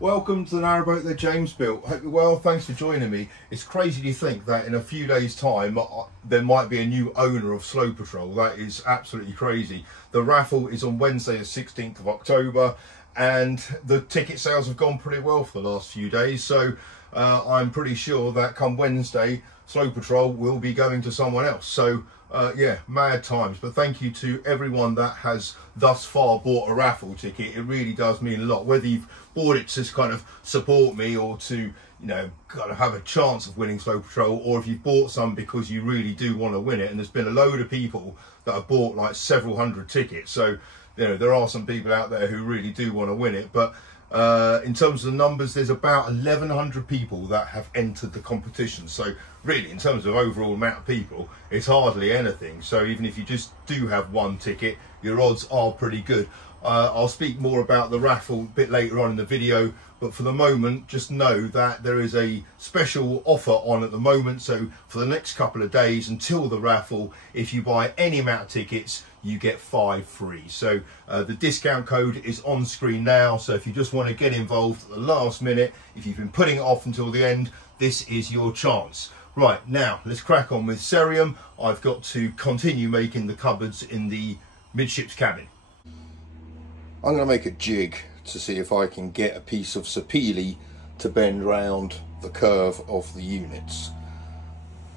Welcome to the Narrowboat that James built. Hope you're well, thanks for joining me. It's crazy to think that in a few days' time there might be a new owner of SLOE Patrol. That is absolutely crazy. The raffle is on Wednesday the 16th of October and the ticket sales have gone pretty well for the last few days. So I'm pretty sure that come Wednesday, SLOE Patrol will be going to someone else. So yeah, mad times. But thank you to everyone that has thus far bought a raffle ticket. It really does mean a lot, whether you've bought it to kind of support me or to, you know, kind of have a chance of winning SLOE Patrol, or if you've bought some because you really do want to win it. And there's been a load of people that have bought like several hundred tickets, so you know there are some people out there who really do want to win it. But in terms of the numbers, there's about 1,100 people that have entered the competition. So really, in terms of overall amount of people, it's hardly anything. So even if you just do have one ticket, your odds are pretty good. I'll speak more about the raffle a bit later on in the video, but for the moment, just know that there is a special offer on at the moment. So for the next couple of days until the raffle, if you buy any amount of tickets, you get 5 free. So the discount code is on screen now. So if you just want to get involved at the last minute, if you've been putting it off until the end, this is your chance. Right, now let's crack on with cerium. I've got to continue making the cupboards in the midships cabin. I'm going to make a jig to see if I can get a piece of sapele to bend round the curve of the units.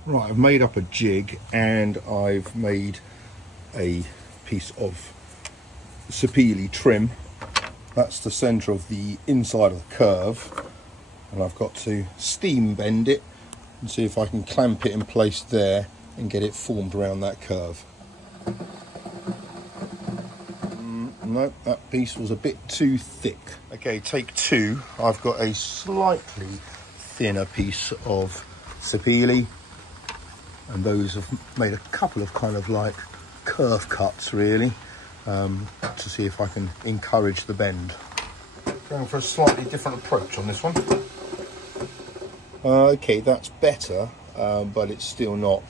Right, I've made up a jig and I've made a piece of sapele trim. That's the centre of the inside of the curve, and I've got to steam bend it and see if I can clamp it in place there and get it formed around that curve. No, that piece was a bit too thick. Okay, take 2. I've got a slightly thinner piece of sapele, and those have made a couple of kind of like curve cuts really, to see if I can encourage the bend. Going for a slightly different approach on this one. Okay, that's better, but it's still not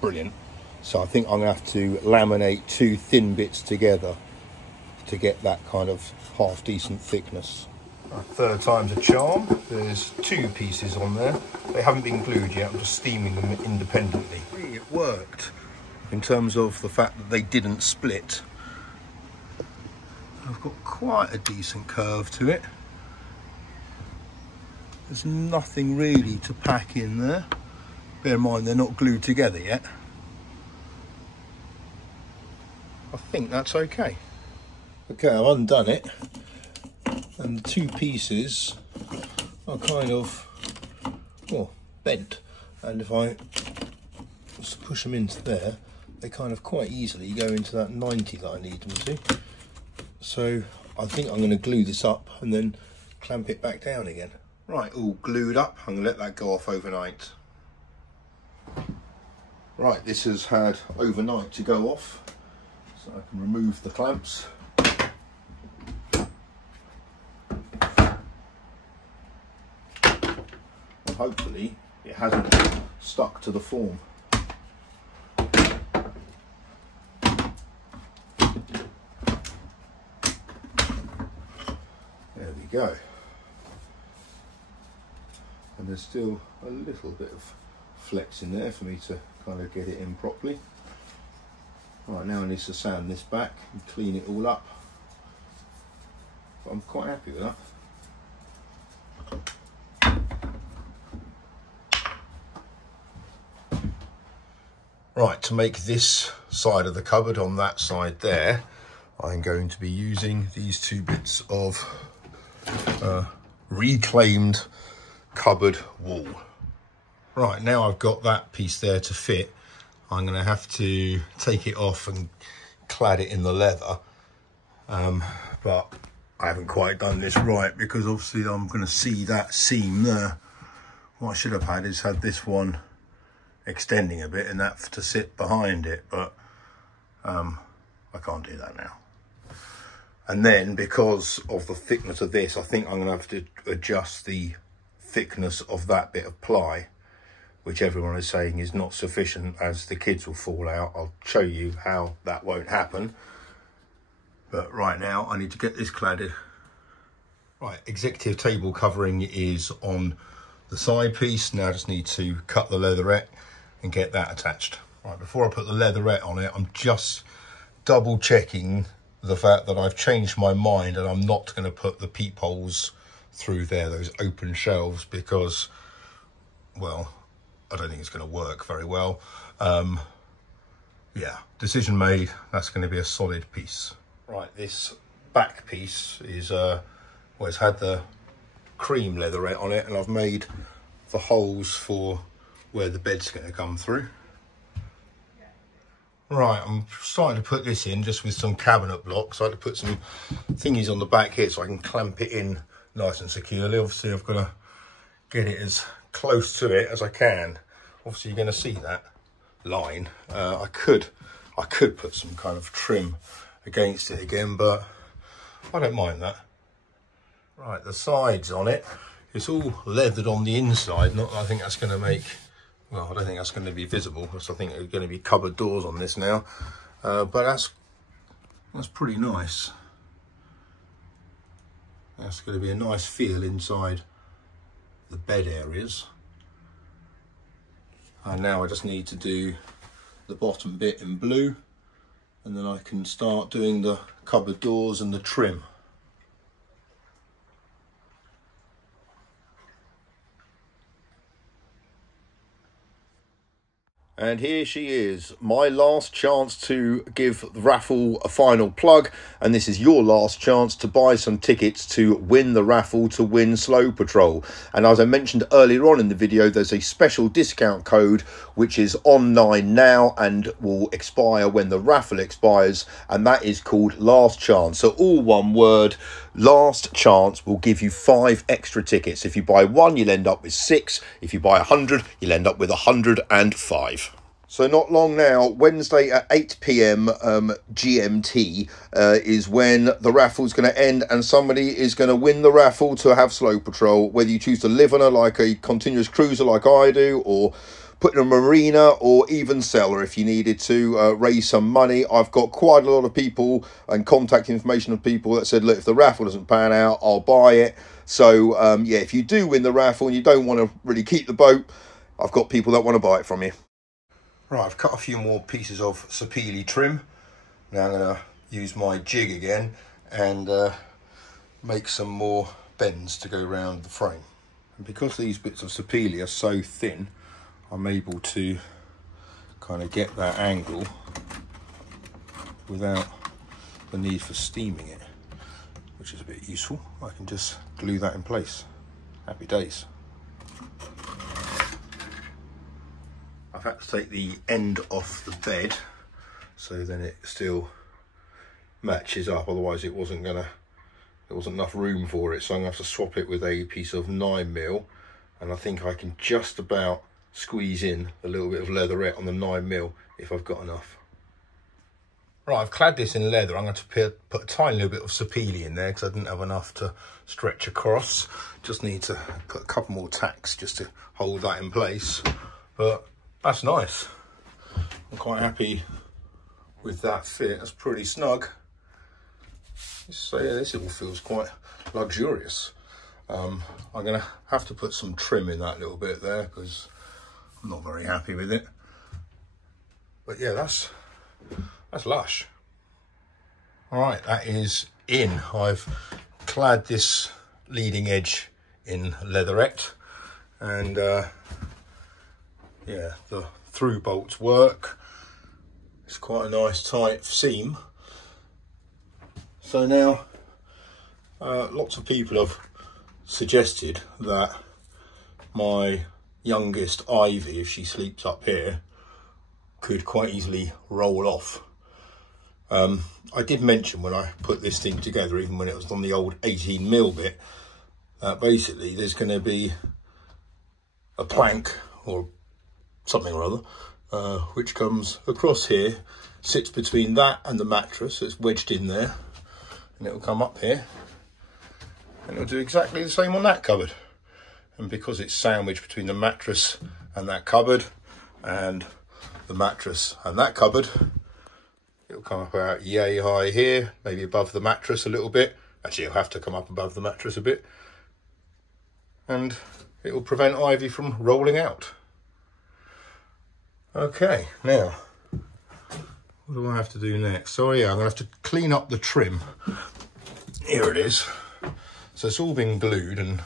brilliant. So I think I'm going to have to laminate 2 thin bits together to get that kind of half decent thickness. Third time's a charm. There's 2 pieces on there. They haven't been glued yet. I'm just steaming them independently. It worked in terms of the fact that they didn't split. I've got quite a decent curve to it. There's nothing really to pack in there. Bear in mind they're not glued together yet. I think that's okay. Okay, I've undone it, and the 2 pieces are kind of, well, bent, and if I just push them into there, they kind of quite easily go into that 90 that I need them to. So I think I'm going to glue this up and then clamp it back down again. Right, all glued up. I'm going to let that go off overnight. Right, this has had overnight to go off, so I can remove the clamps. Hopefully it hasn't stuck to the form. There we go. And there's still a little bit of flex in there for me to kind of get it in properly. Right, now I need to sand this back and clean it all up. But I'm quite happy with that. Right, to make this side of the cupboard on that side there, I'm going to be using these 2 bits of reclaimed cupboard wall. Right, now I've got that piece there to fit, I'm going to have to take it off and clad it in the leather. But I haven't quite done this right, because obviously I'm going to see that seam there. What I should have had is had this one extending a bit and that to sit behind it, but I can't do that now. And then because of the thickness of this, I think I'm going to have to adjust the thickness of that bit of ply, which everyone is saying is not sufficient, as the kids will fall out. I'll show you how that won't happen, but right now I need to get this cladded Right, executive table covering is on the side piece. Now I just need to cut the leatherette and get that attached. Right, before I put the leatherette on it, I'm just double checking the fact that I've changed my mind and I'm not going to put the peepholes through there, those open shelves, because, well, I don't think it's going to work very well. Yeah, decision made. That's going to be a solid piece. Right, this back piece is well, it's had the cream leatherette on it, and I've made the holes for where the bed's going to come through. Right, I'm starting to put this in just with some cabinet blocks. I had to put some thingies on the back here so I can clamp it in nice and securely. Obviously, I've got to get it as close to it as I can. Obviously, you're going to see that line. I could put some kind of trim against it again, but I don't mind that. Right, the sides on it, it's all leathered on the inside. Not that I think that's going to make, well, I don't think that's going to be visible, because I think there's going to be cupboard doors on this now. But that's pretty nice. That's going to be a nice feel inside the bed areas. And now I just need to do the bottom bit in blue, and then I can start doing the cupboard doors and the trim. And here she is, my last chance to give the raffle a final plug, and this is your last chance to buy some tickets to win the raffle to win SLOE Patrol. And as I mentioned earlier on in the video, there's a special discount code which is online now and will expire when the raffle expires, and that is called Last Chance. So all one word, Last Chance, will give you 5 extra tickets. If you buy 1, you'll end up with 6. If you buy 100, you'll end up with 105. So not long now, Wednesday at 8 PM GMT is when the raffle's going to end, and somebody is going to win the raffle to have SLOE Patrol, whether you choose to live on her like a continuous cruiser like I do, or put in a marina, or even sell her if you needed to raise some money. I've got quite a lot of people and contact information of people that said, look, if the raffle doesn't pan out, I'll buy it. So yeah, if you do win the raffle and you don't want to really keep the boat, I've got people that want to buy it from you. Right, I've cut a few more pieces of sapele trim. Now I'm going to use my jig again and make some more bends to go around the frame. And because these bits of sapele are so thin, I'm able to kind of get that angle without the need for steaming it, which is a bit useful. I can just glue that in place. Happy days. I've had to take the end off the bed so then it still matches up, otherwise there wasn't enough room for it, so I'm going to have to swap it with a piece of 9mm, and I think I can just about squeeze in a little bit of leatherette on the 9mm if I've got enough. Right, I've clad this in leather. I'm going to put a tiny little bit of sapele in there because I didn't have enough to stretch across. Just need to put a couple more tacks just to hold that in place, but that's nice. I'm quite happy with that fit. That's pretty snug. So yeah, this all feels quite luxurious. I'm going to have to put some trim in that little bit there because I'm not very happy with it. But yeah, that's lush. All right, that is in. I've clad this leading edge in leatherette, and yeah, the through bolts work. It's quite a nice tight seam. So now lots of people have suggested that my youngest Ivy, if she sleeps up here, could quite easily roll off. I did mention when I put this thing together, even when it was on the old 18mm bit, basically there's going to be a plank or something or other which comes across here, sits between that and the mattress. So it's wedged in there, and it'll come up here and it'll do exactly the same on that cupboard. And because it's sandwiched between the mattress and that cupboard and the mattress and that cupboard, it'll come up about yay high here, maybe above the mattress a little bit, Actually, it'll have to come up above the mattress a bit, and it will prevent ivy from rolling out. Okay, now, what do I have to do next? So yeah, I'm gonna have to clean up the trim. Here it is. So it's all been glued and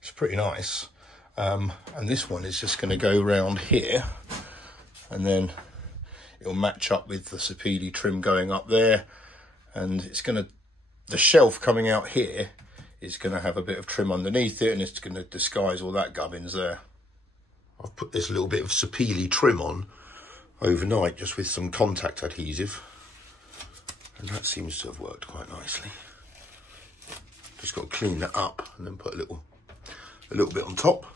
it's pretty nice. And this one is just gonna go around here, and then it'll match up with the Sapele trim going up there, and it's gonna, the shelf coming out here is gonna have a bit of trim underneath it, and it's gonna disguise all that gubbins there. I've put this little bit of Sapele trim on overnight just with some contact adhesive, and that seems to have worked quite nicely. Just got to clean that up and then put a little bit on top,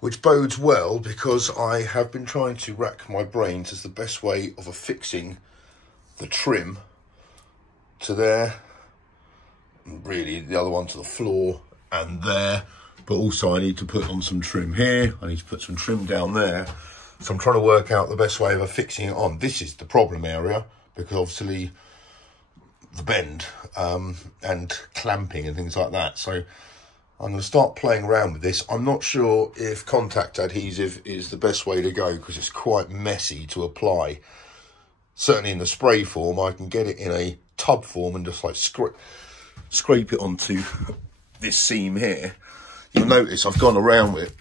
which bodes well because I have been trying to rack my brains as the best way of affixing the trim to there, and really the other one to the floor and there. But also I need to put on some trim here, I need to put some trim down there. So I'm trying to work out the best way of affixing it on. This is the problem area, because obviously the bend and clamping and things like that. So I'm going to start playing around with this. I'm not sure if contact adhesive is the best way to go, because it's quite messy to apply. Certainly in the spray form, I can get it in a tub form and just like scrape it onto this seam here. You'll notice I've gone around with it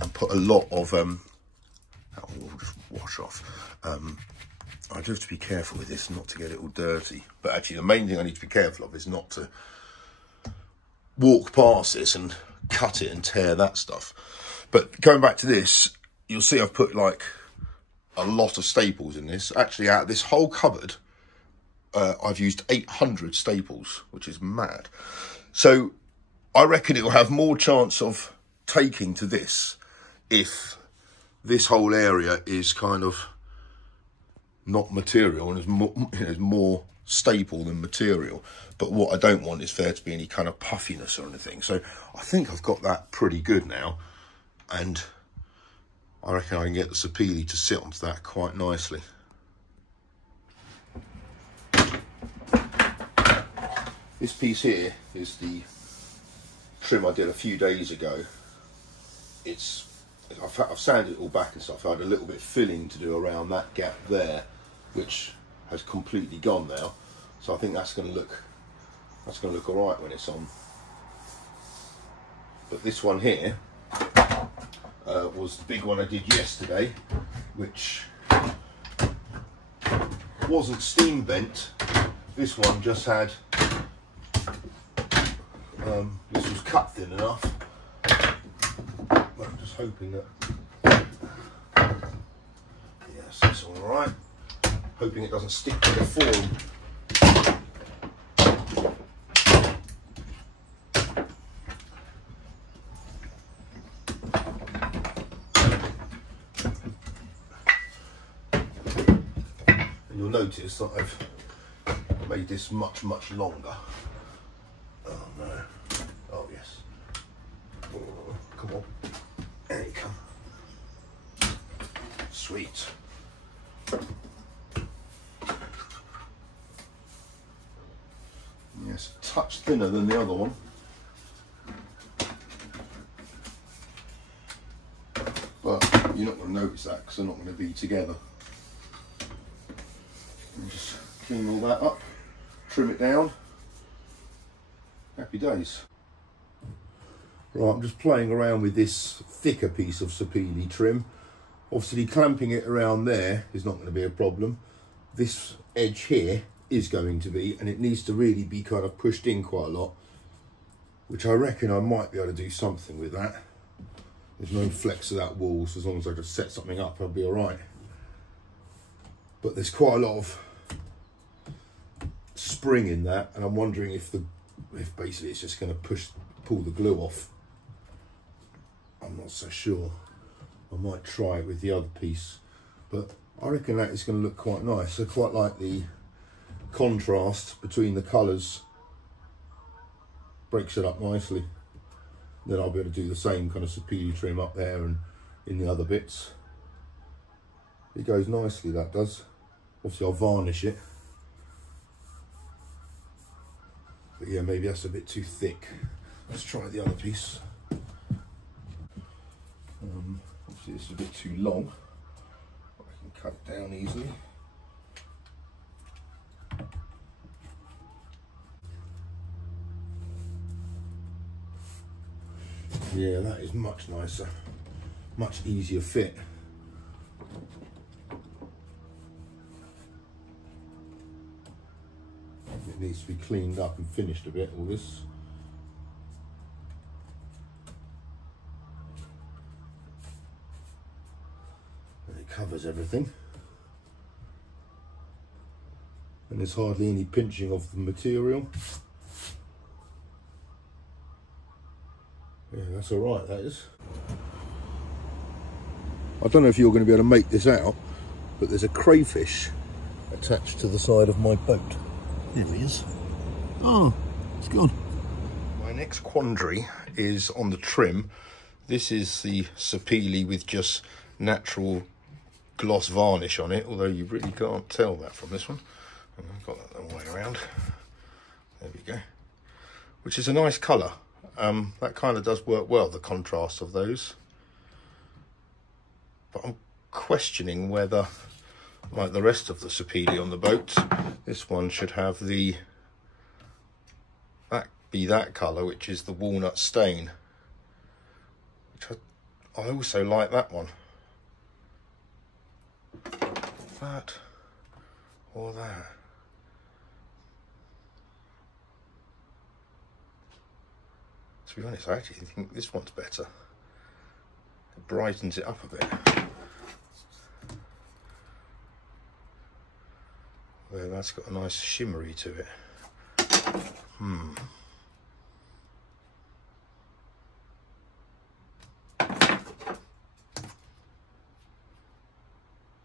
and put a lot of, that will just wash off. I do have to be careful with this not to get it all dirty. But actually the main thing I need to be careful of is not to walk past this and cut it and tear that stuff. But going back to this, you'll see I've put like a lot of staples in this. Actually, out of this whole cupboard, I've used 800 staples, which is mad. So I reckon it will have more chance of taking to this if this whole area is kind of not material and is more staple than material. But what I don't want is there to be any kind of puffiness or anything. So I think I've got that pretty good now, and I reckon I can get the Sapele to sit onto that quite nicely. This piece here is the trim I did a few days ago. I've sanded it all back and stuff. I had a little bit of filling to do around that gap there, which has completely gone now. So I think that's going to look all right when it's on. But this one here was the big one I did yesterday, which wasn't steam bent. This one just had. This was cut thin enough. I'm just hoping that. Yes, it's all right. Hoping it doesn't stick to the form. And you'll notice that I've made this much longer. Oh no. Oh yes. Oh, come on. There you come. Sweet. Yes, a touch thinner than the other one. But you're not going to notice that because they're not going to be together. And just clean all that up, trim it down. Happy days. Right, I'm just playing around with this thicker piece of Sapele trim. Obviously clamping it around there is not going to be a problem. This edge here is going to be, and it needs to really be kind of pushed in quite a lot, which I reckon I might be able to do something with that. There's no flex of that wall, so as long as I just set something up, I'll be all right. But there's quite a lot of spring in that, and I'm wondering if basically it's just going to pull the glue off. I'm not so sure. I might try it with the other piece, but I reckon that is going to look quite nice. I quite like the contrast between the colours. Breaks it up nicely. Then I'll be able to do the same kind of Sapele trim up there and in the other bits. It goes nicely, that does. Obviously I'll varnish it. But yeah, maybe that's a bit too thick. Let's try the other piece. Obviously this is a bit too long. I can cut it down easily. Yeah, that is much nicer, much easier fit. It needs to be cleaned up and finished a bit, all this. And it covers everything. And there's hardly any pinching of the material. Yeah, that's all right, that is. I don't know if you're going to be able to make this out, but there's a crayfish attached to the side of my boat. Here he is. Oh, it's gone. My next quandary is on the trim. This is the Sapele with just natural gloss varnish on it, although you really can't tell that from this one. I've got that the other way around. There we go. Which is a nice colour. That kind of does work well, the contrast of those. But I'm questioning whether, like the rest of the Sapele on the boat, this one should have be that colour, which is the walnut stain. Which I also like that one. That or that. To be honest, I actually think this one's better. It brightens it up a bit. There, that's got a nice shimmery to it.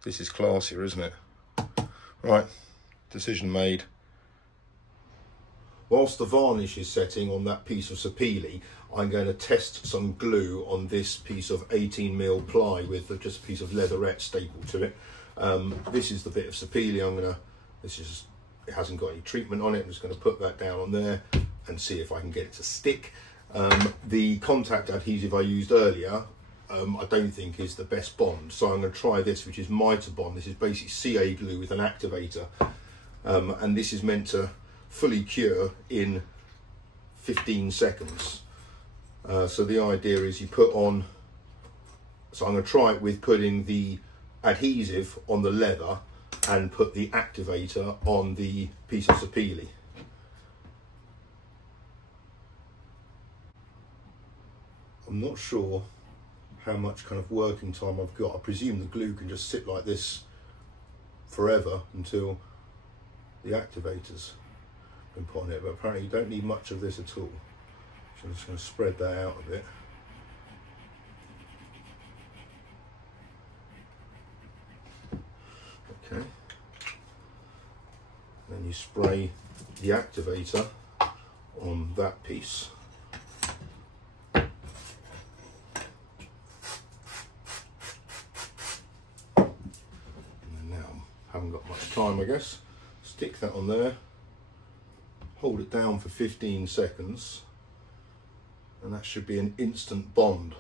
This is classier, isn't it? Right, decision made. Whilst the varnish is setting on that piece of Sapele, I'm going to test some glue on this piece of 18mm ply with just a piece of leatherette stapled to it. This is the bit of Sapele. It hasn't got any treatment on it. I'm just going to put that down on there and see if I can get it to stick. The contact adhesive I used earlier, I don't think is the best bond, so I'm going to try this, which is Mitre Bond. This is basically CA glue with an activator, and this is meant to fully cure in 15 seconds. So the idea is you put on, so I'm going to try it with putting the adhesive on the leather and put the activator on the piece of Sapele. I'm not sure how much kind of working time I've got. I presume the glue can just sit like this forever until the activator's been put on it, but apparently you don't need much of this at all. So I'm just going to spread that out a bit. Okay. Then you spray the activator on that piece. And then now, I haven't got much time, I guess. Stick that on there. Hold it down for 15 seconds, and that should be an instant bond.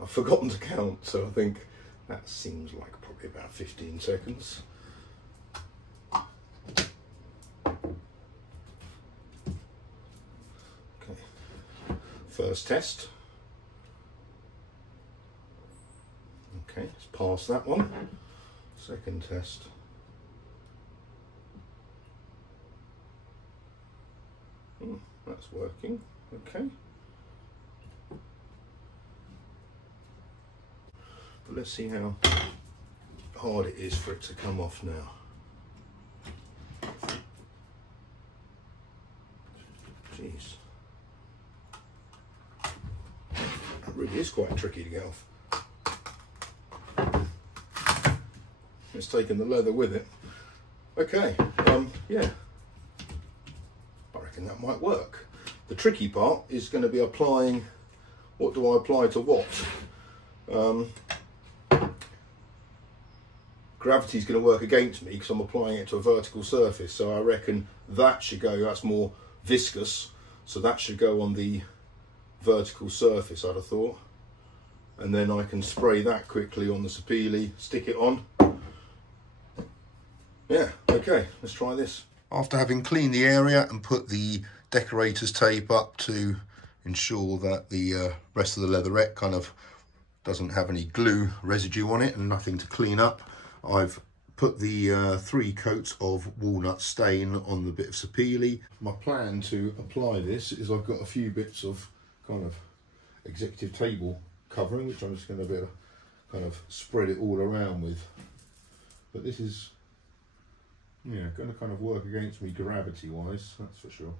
I've forgotten to count, so I think that seems like probably about 15 seconds. First test. Okay, let's pass that one. Second test. That's working. Okay. But let's see how hard it is for it to come off now. Jeez. It really is quite tricky to get off. It's taken the leather with it. Okay, yeah, I reckon that might work. The tricky part is going to be applying, what do I apply to what? Gravity's going to work against me because I'm applying it to a vertical surface, so I reckon that should go, that's more viscous, so that should go on the vertical surface, I'd have thought. And then I can spray that quickly on the sapele, stick it on. Yeah, okay, let's try this. After having cleaned the area and put the decorator's tape up to ensure that the rest of the leatherette kind of doesn't have any glue residue on it and nothing to clean up, I've put the 3 coats of walnut stain on the bit of sapele. My plan to apply this is I've got a few bits of kind of executive table covering, which I'm just going to be able to kind of spread it all around with. But this is, yeah, going to kind of work against me gravity wise, that's for sure.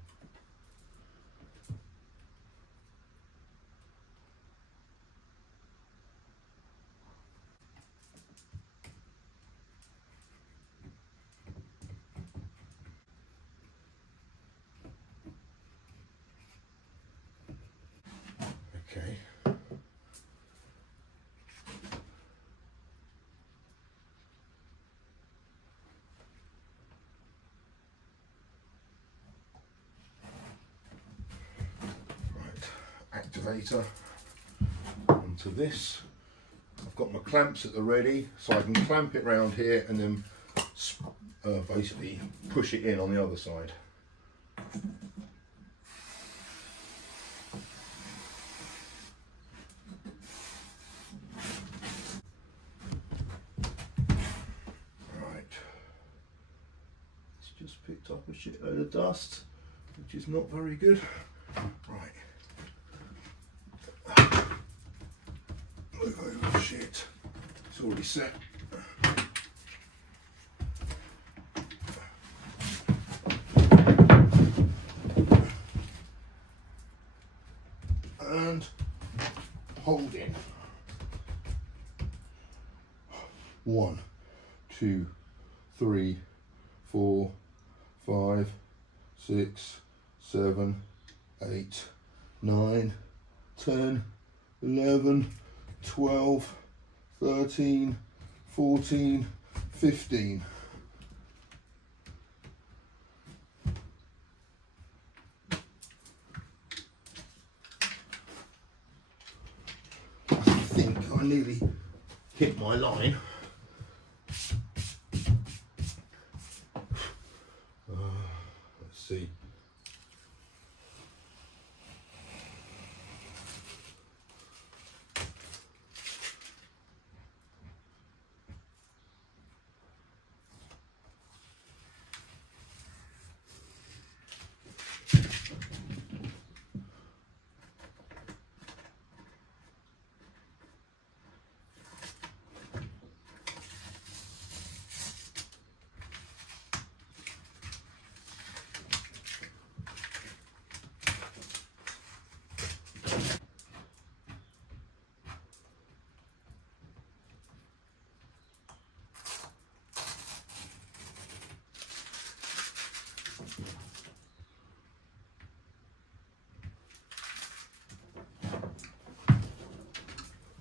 Okay. Right, activator onto this. I've got my clamps at the ready, so I can clamp it round here and then basically push it in on the other side. Just picked up a shitload of dust, which is not very good. Right. Move over, shit. It's already set. And hold in. 1, 2, 3, 4, 5, 6, 7, 8, 9, 10, 11, 12, 13, 14, 15. I think I nearly hit my line. See.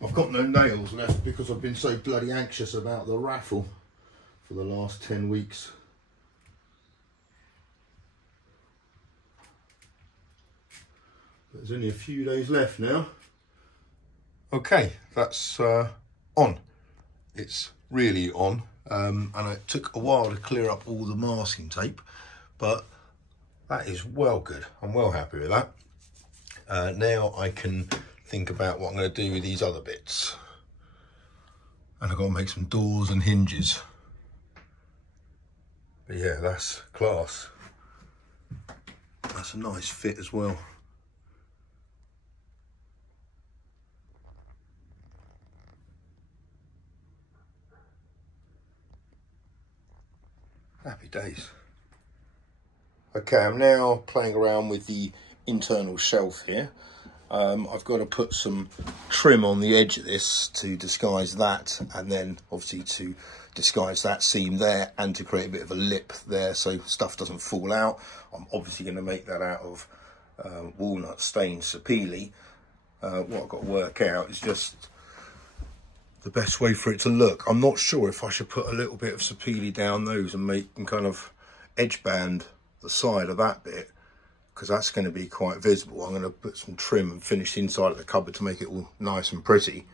I've got no nails left because I've been so bloody anxious about the raffle for the last 10 weeks. There's only a few days left now. Okay, that's on. It's really on. And it took a while to clear up all the masking tape, but that is well good. I'm well happy with that. Now I can think about what I'm going to do with these other bits. And I've got to make some doors and hinges. But yeah, that's class. That's a nice fit as well. Happy days. Okay, I'm now playing around with the internal shelf here. I've got to put some trim on the edge of this to disguise that, and then obviously to disguise that seam there and to create a bit of a lip there so stuff doesn't fall out. I'm obviously going to make that out of walnut stained sapele. What I've got to work out is just the best way for it to look. I'm not sure if I should put a little bit of sapele down those and make them kind of edge band the side of that bit, because that's going to be quite visible. I'm going to put some trim and finish the inside of the cupboard to make it all nice and pretty.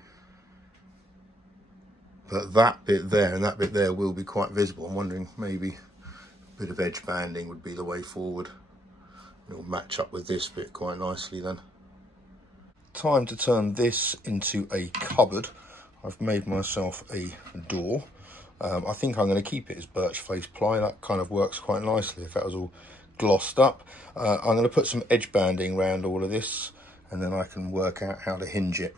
But that bit there and that bit there will be quite visible. I'm wondering maybe a bit of edge banding would be the way forward. It'll match up with this bit quite nicely then. Time to turn this into a cupboard. I've made myself a door. I think I'm going to keep it as birch face ply. That kind of works quite nicely if that was all glossed up. I'm going to put some edge banding around all of this, and then I can work out how to hinge it.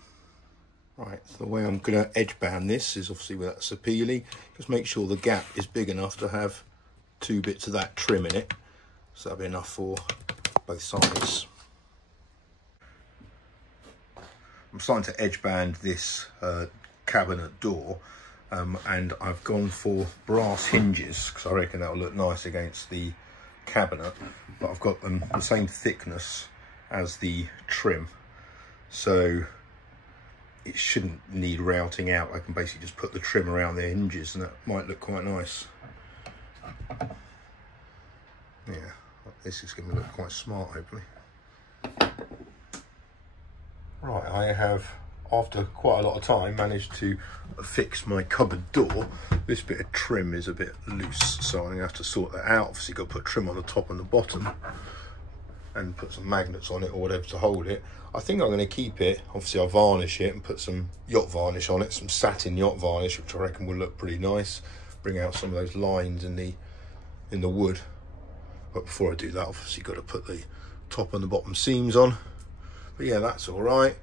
Right, so the way I'm going to edge band this is obviously with that sapele. Just make sure the gap is big enough to have 2 bits of that trim in it. So that'll be enough for both sides. I'm starting to edge band this cabinet door, and I've gone for brass hinges because I reckon that'll look nice against the cabinet, but I've got them the same thickness as the trim, so it shouldn't need routing out. I can basically just put the trim around the hinges and that might look quite nice. Yeah, this is going to look quite smart, hopefully. Right, I have, after quite a lot of time, managed to fix my cupboard door. This bit of trim is a bit loose, so I'm going to have to sort that out. Obviously got to put trim on the top and the bottom and put some magnets on it or whatever to hold it. I think I'm going to keep it. Obviously I'll varnish it and put some yacht varnish on it, some satin yacht varnish, which I reckon will look pretty nice. Bring out some of those lines in the wood. But before I do that, I've obviously got to put the top and the bottom seams on. But yeah, that's all right.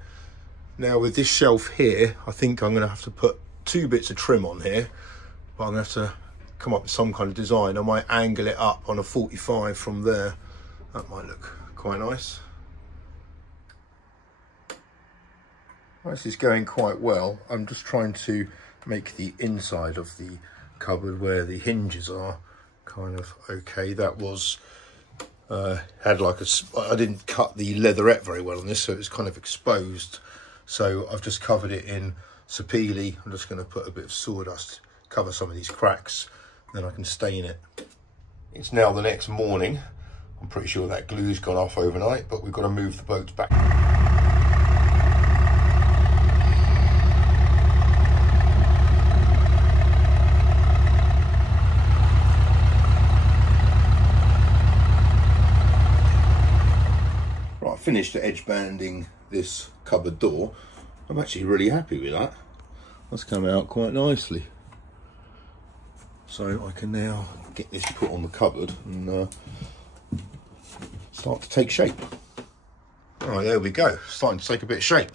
Now with this shelf here, I think I'm going to have to put 2 bits of trim on here, but I'm going to have to come up with some kind of design. I might angle it up on a 45 from there. That might look quite nice. This is going quite well. I'm just trying to make the inside of the cupboard where the hinges are kind of okay. That was had like I didn't cut the leatherette very well on this, so it was kind of exposed. So I've just covered it in sapele. I'm just going to put a bit of sawdust, cover some of these cracks, then I can stain it. It's now the next morning. I'm pretty sure that glue's gone off overnight, but we've got to move the boats back. Finished edge banding this cupboard door. I'm actually really happy with that. That's come out quite nicely. So I can now get this put on the cupboard and start to take shape. All right, there we go. Starting to take a bit of shape.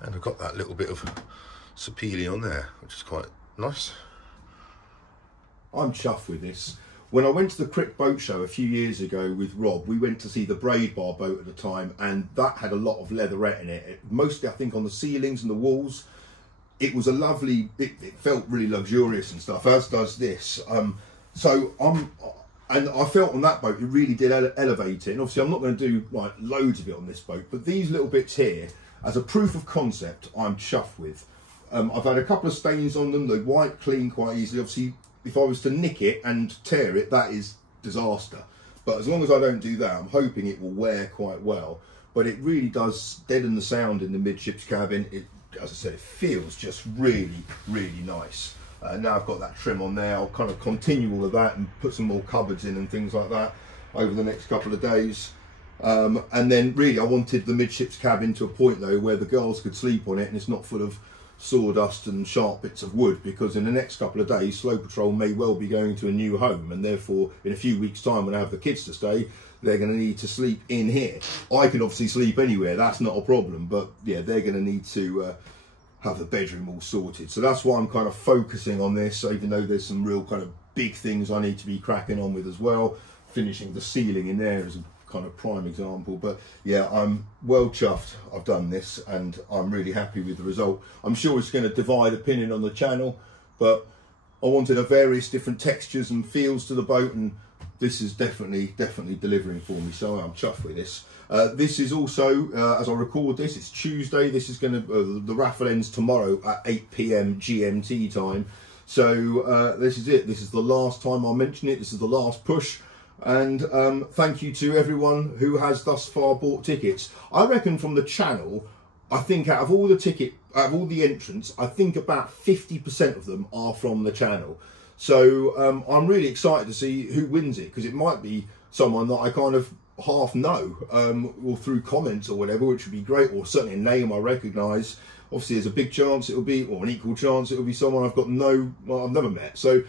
And I've got that little bit of sapele on there, which is quite nice. I'm chuffed with this. When I went to the Crick Boat Show a few years ago with Rob, we went to see the Braid Bar boat at the time, and that had a lot of leatherette in it. Mostly, I think, on the ceilings and the walls. It was a lovely, it felt really luxurious and stuff, as does this. And I felt on that boat, it really did elevate it. And obviously, I'm not going to do like loads of it on this boat, but these little bits here, as a proof of concept, I'm chuffed with. I've had a couple of stains on them. They wipe clean quite easily. Obviously, if I was to nick it and tear it, that is disaster. But as long as I don't do that, I'm hoping it will wear quite well. But it really does deaden the sound in the midships cabin. It, as I said, it feels just really, really nice. Now I've got that trim on there. I'll kind of continue all of that and put some more cupboards in and things like that over the next couple of days. And then really I wanted the midships cabin to a point though where the girls could sleep on it and it's not full of sawdust and sharp bits of wood, because in the next couple of days SLOE Patrol may well be going to a new home, and therefore in a few weeks time when I have the kids to stay, they're going to need to sleep in here. I can obviously sleep anywhere, that's not a problem, but yeah, they're going to need to have the bedroom all sorted. So that's why I'm kind of focusing on this, even though there's some real kind of big things I need to be cracking on with as well. Finishing the ceiling in there is a kind of prime example. But yeah, I'm well chuffed I've done this, and I'm really happy with the result. I'm sure it's going to divide opinion on the channel, but I wanted a various different textures and feels to the boat, and this is definitely delivering for me, so I'm chuffed with this. This is also, as I record this, it's Tuesday. This is going to, the raffle ends tomorrow at 8 PM GMT time. So this is it. This is the last time I'll mention it. This is the last push. And thank you to everyone who has thus far bought tickets. I reckon from the channel, I think out of all the entrants, I think about 50% of them are from the channel. So I'm really excited to see who wins it, because it might be someone that I kind of half know, or through comments or whatever, which would be great, or certainly a name I recognise. Obviously there's a big chance it'll be, or an equal chance it'll be someone I've never met. So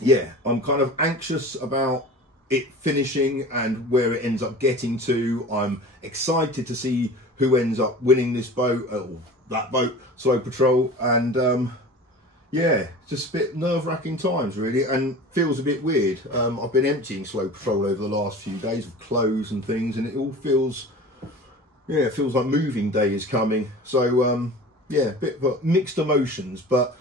yeah, I'm kind of anxious about it finishing and where it ends up getting to. I'm excited to see who ends up winning this boat, or that boat, SLOE Patrol, and yeah, just a bit nerve-wracking times really, and feels a bit weird. I've been emptying SLOE Patrol over the last few days of clothes and things, and it all feels, yeah, it feels like moving day is coming. So yeah, a bit of mixed emotions, but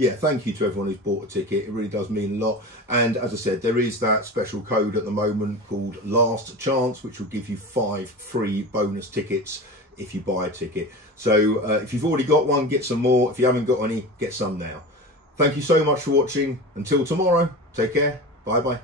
yeah, thank you to everyone who's bought a ticket. It really does mean a lot. And as I said, there is that special code at the moment called Last Chance, which will give you 5 free bonus tickets if you buy a ticket. So if you've already got one, get some more. If you haven't got any, get some now. Thank you so much for watching. Until tomorrow, take care. Bye bye.